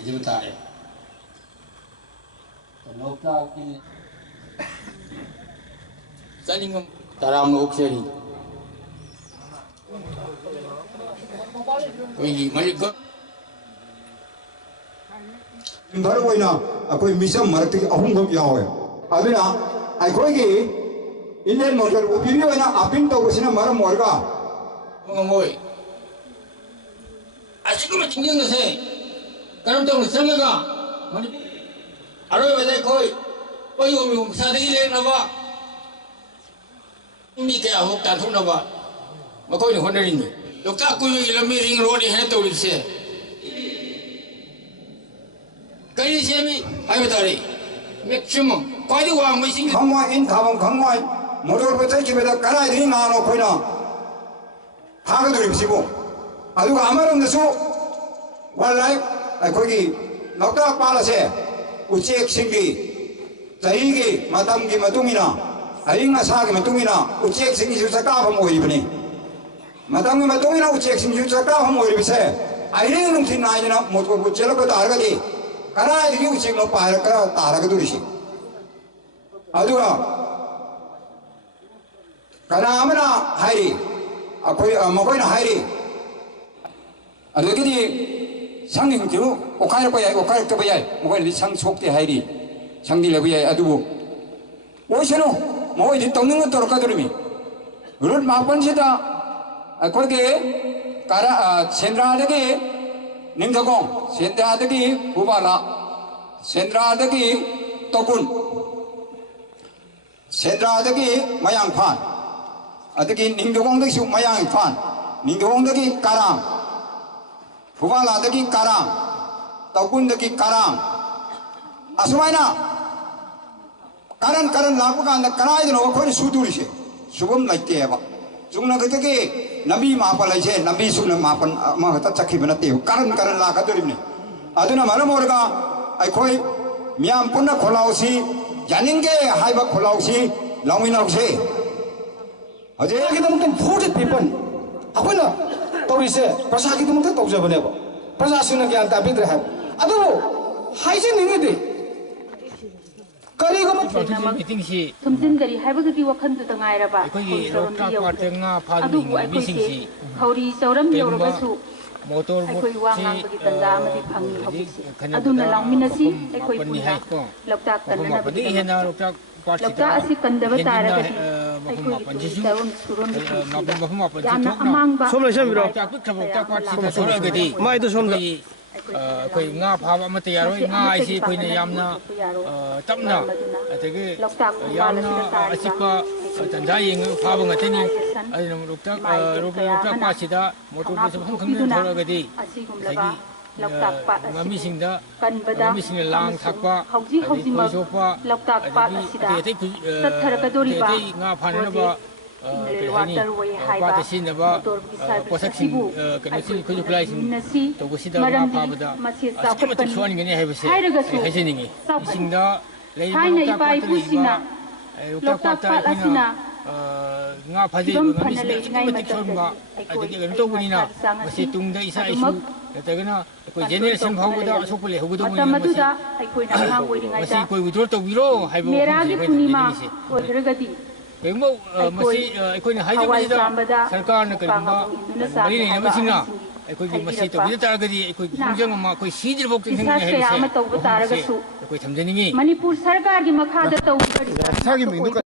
이제 따래. loktak이 잘린 다람 옥세리. 거기 말고 바로 보이나 아코이 미션 마르티 아홍급 야오요 아비나 아이 거기 인내 모르고 우비비나 앞인 또 보시는 말은 뭘까 뭐이 아직은 신경내세 까름떡을 생겨가 알아요 왜 거의 거의 사대기래 나봐 이미 그야 혹다 손나봐 뭐 거기 혼내리니 loktak kuyu ilmi ring road है तो इससे कहीं से भी आई बता रही मैक्सिमम कोई भी वहाँ मिसिंग 강화 인 가본 강화 모르고 버터 집에다 깔아야 되니 나노 보이나 파가 들이시고 아주 아무런 데서 원래 거기 녹딱 빨아세 우체액 생기 자이기 마담기 마동이나 아잉아 사기 마동이나 우체액 생기 주사 까봐 뭐 이번에 마담기 마동이나 우체액 생기 주사 까봐 뭐 이번에 아이는 놈티 나이나 못고 우체를 것도 알거디 가라야 되기 우체액 놓고 알거라 따라가 들이시 아주가 가나마나 하이리 아코이 먹어이나 하이리 아저기디 상ning 기로 오카이를 거야 오카이를 거야 먹어이디 상 속대 하이리 상딜 레부야 아두부 오시노 먹어이디 떡는 것 떨어가 들으미 그런 마번시다 거기 가라 센드라데기 nim사공 센드라데기 부발라 센드라데기 떡군 센드라데기 마양판 아데기 닝도공데기 마양판 닝도공데기 까랑 부발라데기 까랑 떡군데기 까랑 아수마이나 까란 라고가 안다 까라이드 노가 거기 수두리시 수범 나이때봐 중나 그때기 나비 마팔라이세 나비 수는 마판 마가다 착히브나 떼요 까란 라가들이네 아두나 말은 모르가 아이 거의 미안 뿐나 골라오시 야닝게 하이바 콜라우시 라우미나우시 어제 기도문은 포지 피번 아고나 또리세 प्रशा 기도문은 또 잡아내고 प्रशासन은 ज्ञान ताबिद्र है अदो हाइजे निंगदे करीगम मीटिंगसी थुमजिनगरी हाइबगि वखन दु ngairaba ꯑꯩꯈꯣꯏꯒꯤ ꯂꯣꯛꯇꯥꯛ ꯄꯥꯠꯇ ꯉꯥ ꯐꯥꯗꯨꯅ ꯑꯗꯨꯕꯨ ꯍꯤꯡꯕ ꯑꯩꯈꯣꯏꯁꯦ ꯃꯤꯁꯤꯡꯁꯤ ꯊꯧꯔꯤ ꯆꯧꯔꯝ ꯌꯧꯔꯕꯁꯨ ꯃꯣꯇꯣꯔ ꯑꯩꯈꯣꯏ ꯋꯥ ꯉꯥꯡꯕꯒꯤ ꯇꯟꯖꯥ ꯑꯃꯗꯤ ꯐꯪꯉꯤ ꯍꯧꯖꯤꯛꯁꯦ ꯑꯗꯨꯅ ꯂꯥꯎꯃꯤꯟꯅꯁꯤ ꯑꯩꯈꯣꯏ ꯄꯨꯟꯅ ꯂꯣꯛꯇꯥꯛ ꯀꯟꯅꯅꯕꯒꯤ ꯍꯦꯟꯅ ꯂꯣꯛꯇꯥꯛ ꯂꯣꯛꯇꯥꯛ ꯑꯁꯤ ꯀꯟꯗꯕ ꯇꯥꯔꯒꯗꯤ ꯑꯩꯈꯣꯏꯒꯤ ꯆꯥꯔꯣꯟ ꯁꯨꯔꯣꯟꯒꯤ ꯄꯨꯟꯁꯤꯗ ꯌꯥꯝꯅ ꯑꯃꯥꯡꯕ ꯁꯣꯝ ꯂꯩꯁꯟꯕꯤꯔꯣ ꯂꯣꯛꯇꯥꯛ ꯄꯤꯛꯈ꯭ꯔꯕ ꯂꯣꯛꯇꯥꯛ ꯄꯥꯠꯁꯤꯗ ꯊꯣꯛꯂꯛꯑꯒꯗꯤ ꯃꯥꯏꯗꯣ ꯁꯣꯝꯗ ꯑꯩꯈꯣꯏ ꯉꯥ ꯐꯥꯕ ꯑꯃꯠꯇ ꯌꯥꯔꯣꯏ ꯉꯥ ꯍꯥꯏꯁꯤ ꯑꯩꯈꯣꯏꯅ ꯌꯥꯝꯅ ꯇꯞꯅ ꯑꯗꯒꯤ ꯌꯥꯝꯅ ꯑꯆꯤꯛꯄ ꯇꯟꯖꯥ ꯌꯦꯡꯉꯒ ꯐꯥꯕ ꯉꯥꯛꯇꯅꯤ ꯑꯗꯨꯅ ꯂꯣꯛꯇꯥꯛ ꯄꯥꯠꯁꯤꯗ ꯃꯣꯇꯣꯔꯕꯣꯠꯁꯦ ꯃꯐꯝ ꯈꯪꯗꯅ ꯊꯣꯛꯂꯛꯑꯒꯗꯤ ꯉꯥꯃꯤꯁꯤꯡꯗ ꯉꯥꯃꯤꯁꯤꯡꯅ ꯂꯥꯡ ꯊꯥꯛꯄ ꯑꯗꯒꯤ ꯈꯣꯏ ꯆꯣꯞꯄ ꯑꯗꯒꯤ ꯑꯇꯩ ꯉꯥ ꯐꯥꯅꯅꯕ ꯀꯔꯤ ꯍꯥꯏꯅꯤ ꯄꯥꯠꯇ ꯁꯤꯖꯤꯟꯅꯕ ꯄꯣꯠꯁꯛꯁꯤꯡ ꯀꯩꯅꯣꯁꯤꯡ ꯈꯨꯠꯁꯨ ꯈꯨꯠꯂꯥꯏꯁꯤꯡ ꯇꯧꯕꯁꯤꯗ ꯉꯥ ꯐꯥꯕꯗ ꯑꯁꯨꯛꯀꯤ ꯃꯇꯤꯛ ꯁꯣꯛꯍꯟꯒꯅꯤ ꯍꯥꯏꯕꯁꯦ ꯑꯩ ꯍꯥꯏꯖꯅꯤꯡꯉꯤ ꯏꯁꯤꯡꯗ ꯂꯩꯔꯤꯕ ꯂꯣꯛꯇꯥꯛ ꯄꯥꯠꯇ ꯑꯩꯈꯣꯏꯅ nga phaji ngami thorma adagi gam to bunina masi tungda isa isu natagana koi generation phawda asopule hugudu mun masi ꯑꯩꯈꯣꯏꯅ ꯑꯉꯥꯡ ꯑꯣꯏꯔꯤꯉꯩꯗ masi koi withdraw to biro haibo ꯃꯦꯔꯥꯒꯤ ꯄꯨꯔꯅꯤꯃꯥ ꯑꯣꯏꯔꯒꯗꯤ ꯀꯩꯒꯨꯝꯕ ꯃꯁꯤ ꯑꯩꯈꯣꯏꯅ ꯍꯥꯏꯖꯕꯁꯤꯗ ꯁꯔꯀꯥꯔꯅ ꯀꯔꯤꯒꯨꯝꯕ ꯃꯔꯤ ꯂꯩꯅꯕꯁꯤꯡꯅ ꯑꯩꯈꯣꯏꯒꯤ ꯃꯁꯤ ꯇꯧꯕꯤꯗ ꯇꯥꯔꯒꯗꯤ ꯑꯩꯈꯣꯏꯒꯤ ꯈꯣꯡꯖꯪ ꯑꯃ ꯑꯩꯈꯣꯏ ꯁꯤꯗ꯭ꯔꯤꯐꯥꯎ ꯆꯪꯁꯤꯟꯒꯅꯤ ꯍꯥꯏꯕꯁꯦ ꯑꯩꯈꯣꯏ ꯊꯝꯖꯅꯤꯡꯉꯤ ꯃꯅꯤꯄꯨꯔ ꯁꯔꯀꯥꯔꯒꯤ ꯃꯈꯥꯗ ꯇꯧꯕ